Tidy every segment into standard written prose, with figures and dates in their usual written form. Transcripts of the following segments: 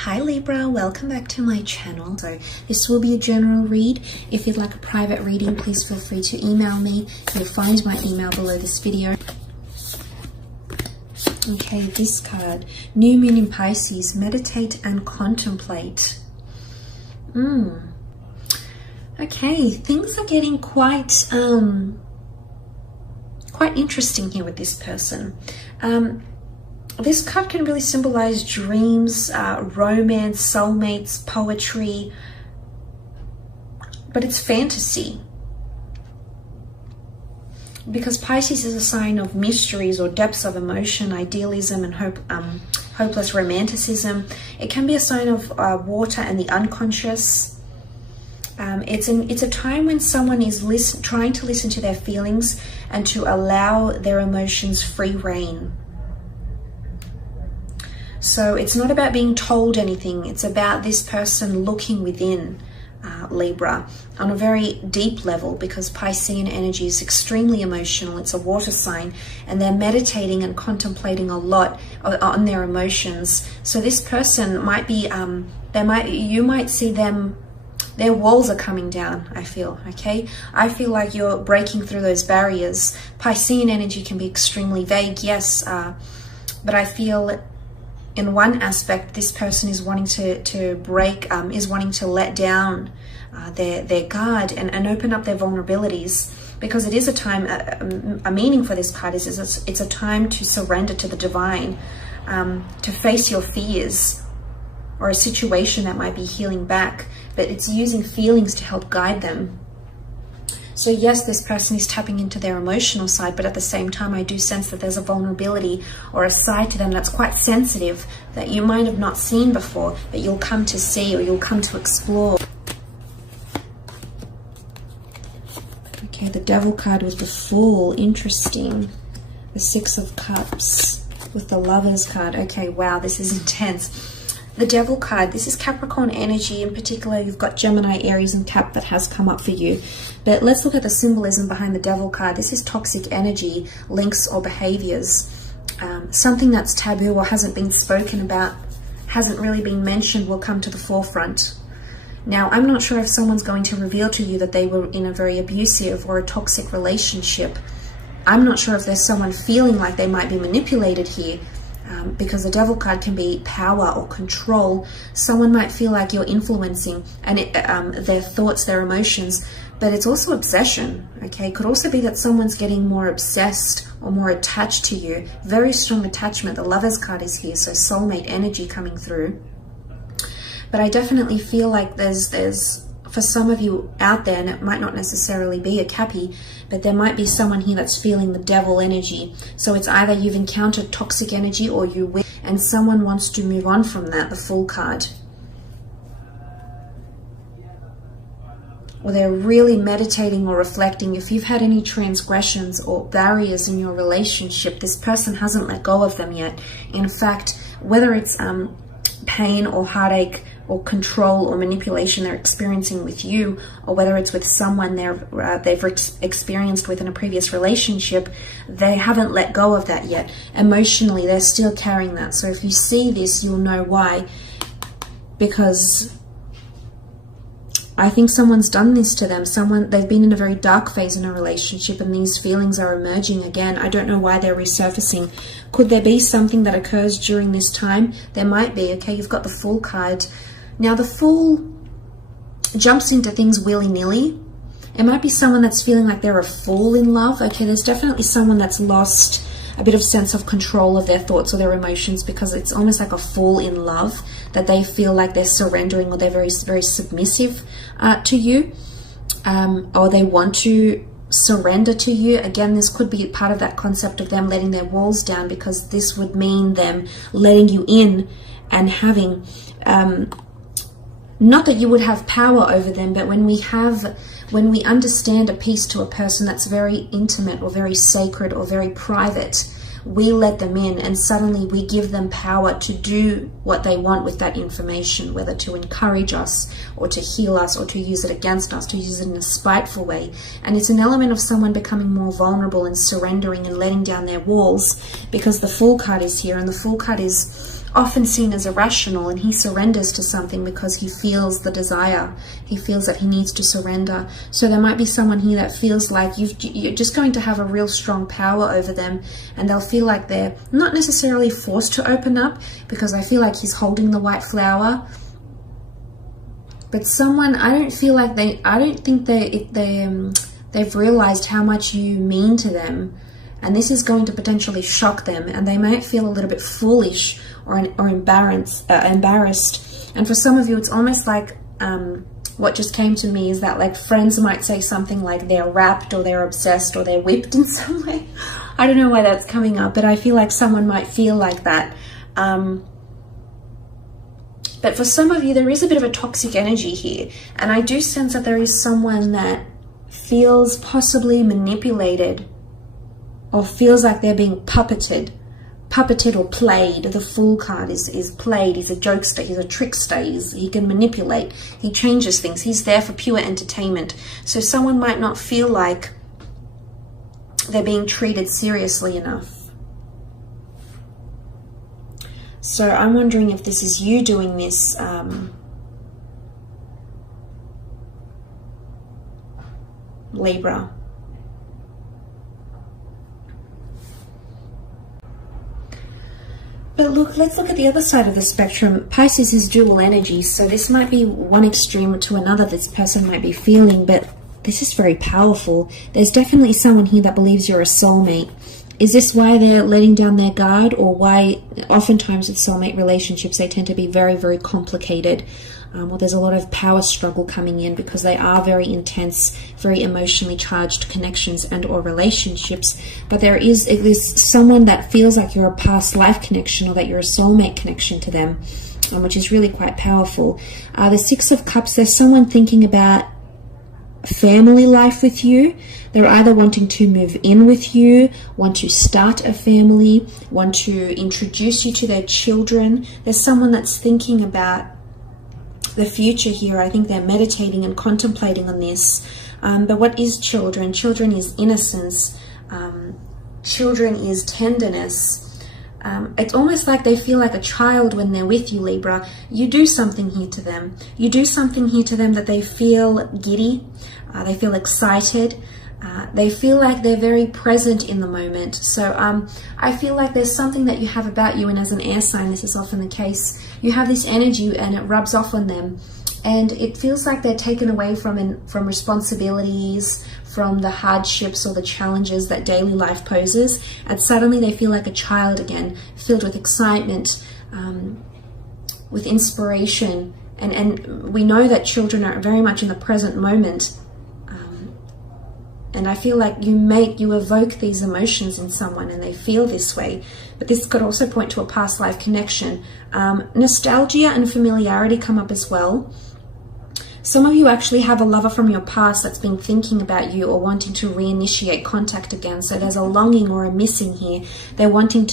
Hi Libra, welcome back to my channel. So this will be a general read. If you'd like a private reading, please feel free to email me. You'll find my email below this video. Okay, this card, New Moon in Pisces, meditate and contemplate. Okay, things are getting quite interesting here with this person. This card can really symbolize dreams, romance, soulmates, poetry, but it's fantasy. Because Pisces is a sign of mysteries or depths of emotion, idealism, and hopeless romanticism. It can be a sign of water and the unconscious. It's a time when someone is trying to listen to their feelings and to allow their emotions free rein. So it's not about being told anything. It's about this person looking within, Libra, on a very deep level, because Piscean energy is extremely emotional. It's a water sign, and they're meditating and contemplating a lot on their emotions. So this person might be, you might see them, their walls are coming down, I feel, okay? I feel like you're breaking through those barriers. Piscean energy can be extremely vague, yes, but I feel in one aspect, this person is wanting to break, is wanting to let down their guard and open up their vulnerabilities, because it is a time, a meaning for this card is it's a time to surrender to the divine, to face your fears or a situation that might be healing back, but it's using feelings to help guide them. So yes, this person is tapping into their emotional side, but at the same time, I do sense that there's a vulnerability or a side to them that's quite sensitive that you might have not seen before, but you'll come to see or you'll come to explore. Okay, the Devil card with the Fool, interesting. The Six of Cups with the Lovers card. Okay, wow, this is intense. The Devil card, this is Capricorn energy. In particular, you've got Gemini, Aries, and Cap that has come up for you. But let's look at the symbolism behind the Devil card. This is toxic energy, links or behaviors. Something that's taboo or hasn't been spoken about, hasn't really been mentioned, will come to the forefront. Now, I'm not sure if someone's going to reveal to you that they were in a very abusive or a toxic relationship. I'm not sure if there's someone feeling like they might be manipulated here. Because the Devil card can be power or control. Someone might feel like you're influencing and their thoughts, their emotions, but it's also obsession, okay? Could also be that someone's getting more obsessed or more attached to you. Very strong attachment. The Lovers card is here, so soulmate energy coming through. But I definitely feel like there's for some of you out there, and it might not necessarily be a Cappy, but there might be someone here that's feeling the Devil energy. So it's either you've encountered toxic energy or you will, and someone wants to move on from that, the Fool card. Or they're really meditating or reflecting. If you've had any transgressions or barriers in your relationship, this person hasn't let go of them yet. In fact, whether it's pain or heartache or control or manipulation they're experiencing with you, or whether it's with someone they've experienced with in a previous relationship, they haven't let go of that yet. Emotionally, they're still carrying that. So if you see this, you'll know why. Because I think someone's done this to them. They've been in a very dark phase in a relationship, and these feelings are emerging again. I don't know why they're resurfacing. Could there be something that occurs during this time? There might be. Okay, you've got the Fool card. Now, the Fool jumps into things willy-nilly. It might be someone that's feeling like they're a fool in love. Okay, there's definitely someone that's lost a bit of sense of control of their thoughts or their emotions, because it's almost like a fool in love, that they feel like they're surrendering or they're very, very submissive to you, or they want to surrender to you. Again, this could be part of that concept of them letting their walls down, because this would mean them letting you in and having not that you would have power over them, but when we understand a piece to a person that's very intimate or very sacred or very private, we let them in, and suddenly we give them power to do what they want with that information, whether to encourage us or to heal us or to use it against us, to use it in a spiteful way. And it's an element of someone becoming more vulnerable and surrendering and letting down their walls, because the Fool card is here, and the Fool card is often seen as irrational, and he surrenders to something because he feels the desire. He feels that he needs to surrender. So there might be someone here that feels like you're just going to have a real strong power over them, and they'll feel like they're not necessarily forced to open up, because I feel like he's holding the white flower. But someone, I don't think they've realized how much you mean to them, and this is going to potentially shock them, and they might feel a little bit foolish or embarrassed. And for some of you, it's almost like what just came to me is that, like, friends might say something like they're wrapped or they're obsessed or they're whipped in some way. I don't know why that's coming up, but I feel like someone might feel like that. But for some of you, there is a bit of a toxic energy here, and I do sense that there is someone that feels possibly manipulated, or feels like they're being puppeted or played. The Fool card is played. He's a jokester, he's a trickster, he can manipulate, he changes things, he's there for pure entertainment. So someone might not feel like they're being treated seriously enough. So I'm wondering if this is you doing this, Libra. But look, let's look at the other side of the spectrum. Pisces is dual energy, so this might be one extreme to another this person might be feeling, but this is very powerful. There's definitely someone here that believes you're a soulmate. Is this why they're letting down their guard, or why oftentimes with soulmate relationships they tend to be very, very complicated? Well, there's a lot of power struggle coming in because they are very intense, very emotionally charged connections and or relationships. But there's someone that feels like you're a past life connection, or that you're a soulmate connection to them, which is really quite powerful. The Six of Cups, there's someone thinking about family life with you. They're either wanting to move in with you, want to start a family, want to introduce you to their children. There's someone that's thinking about the future here. I think they're meditating and contemplating on this. But what is children? Children is innocence. Children is tenderness. It's almost like they feel like a child when they're with you, Libra. You do something here to them. You do something here to them that they feel giddy. They feel excited. They feel like they're very present in the moment. So I feel like there's something that you have about you, and as an air sign, this is often the case. You have this energy and it rubs off on them. And it feels like they're taken away from responsibilities, from the hardships or the challenges that daily life poses. And suddenly they feel like a child again, filled with excitement, with inspiration. And we know that children are very much in the present moment. And I feel like you evoke these emotions in someone and they feel this way. But this could also point to a past life connection. Nostalgia and familiarity come up as well. Some of you actually have a lover from your past that's been thinking about you or wanting to reinitiate contact again. So there's a longing or a missing here. They're wanting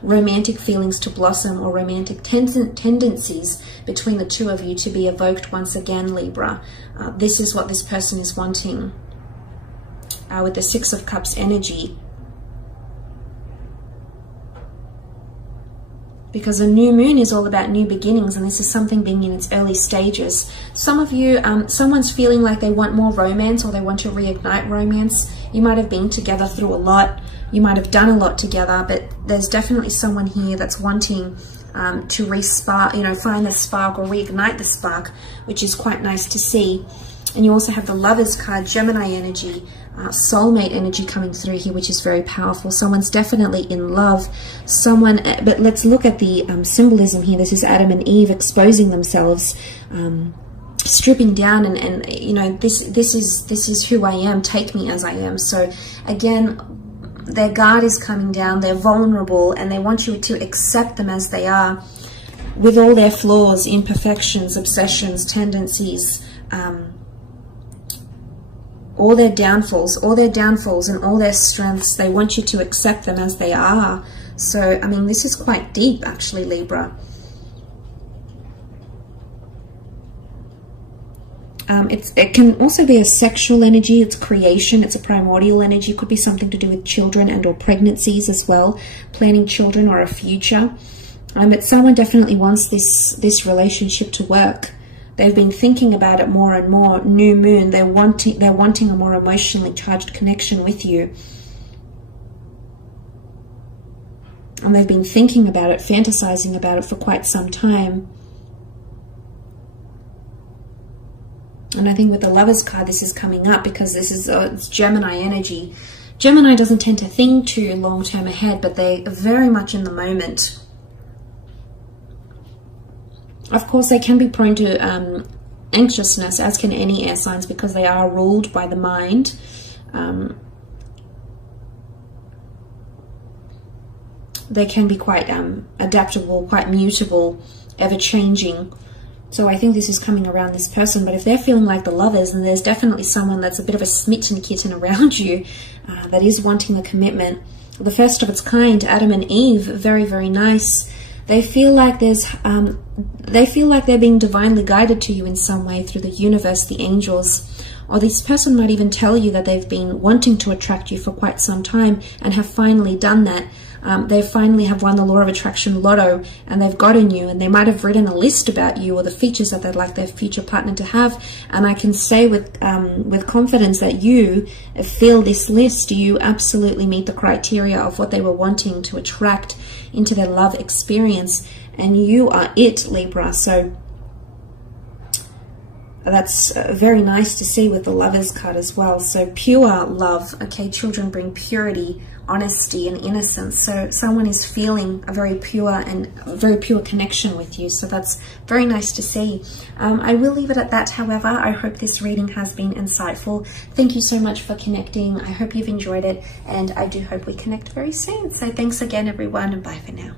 romantic feelings to blossom, or romantic tendencies between the two of you to be evoked once again, Libra. This is what this person is wanting with the Six of Cups energy. Because a new moon is all about new beginnings, and this is something being in its early stages. Some of you, someone's feeling like they want more romance, or they want to reignite romance. You might have been together through a lot. You might have done a lot together, but there's definitely someone here that's wanting to re-spark, find the spark or reignite the spark, which is quite nice to see. And you also have the Lovers card, Gemini energy, soulmate energy coming through here, which is very powerful. Someone's definitely in love. But let's look at the symbolism here. This is Adam and Eve exposing themselves, stripping down, and this is who I am. Take me as I am. So again, their guard is coming down. They're vulnerable, and they want you to accept them as they are, with all their flaws, imperfections, obsessions, tendencies. All their downfalls and all their strengths. They want you to accept them as they are. So, I mean, this is quite deep, actually, Libra. It can also be a sexual energy. It's creation. It's a primordial energy. It could be something to do with children and or pregnancies as well, planning children or a future. But someone definitely wants this relationship to work. They've been thinking about it more and more. New moon. They're wanting a more emotionally charged connection with you. And they've been thinking about it, fantasizing about it for quite some time. And I think with the Lovers card, this is coming up because this is it's Gemini energy. Gemini doesn't tend to think too long-term ahead, but they are very much in the moment. Of course, they can be prone to anxiousness, as can any air signs, because they are ruled by the mind. They can be quite adaptable, quite mutable, ever-changing. So I think this is coming around this person. But if they're feeling like the Lovers, then there's definitely someone that's a bit of a smitten kitten around you that is wanting a commitment. The first of its kind, Adam and Eve, very, very nice. They feel like they're being divinely guided to you in some way through the universe, the angels. Or this person might even tell you that they've been wanting to attract you for quite some time and have finally done that. They finally have won the law of attraction lotto and they've gotten you, and they might have written a list about you or the features that they'd like their future partner to have. And I can say with confidence that you fill this list. You absolutely meet the criteria of what they were wanting to attract into their love experience, and you are it, Libra. So that's very nice to see with the Lovers card as well. So pure love. Okay, children bring purity, honesty, and innocence. So someone is feeling a very pure connection with you. So that's very nice to see. I will leave it at that. However, I hope this reading has been insightful. Thank you so much for connecting. I hope you've enjoyed it, and I do hope we connect very soon. So thanks again, everyone, and bye for now.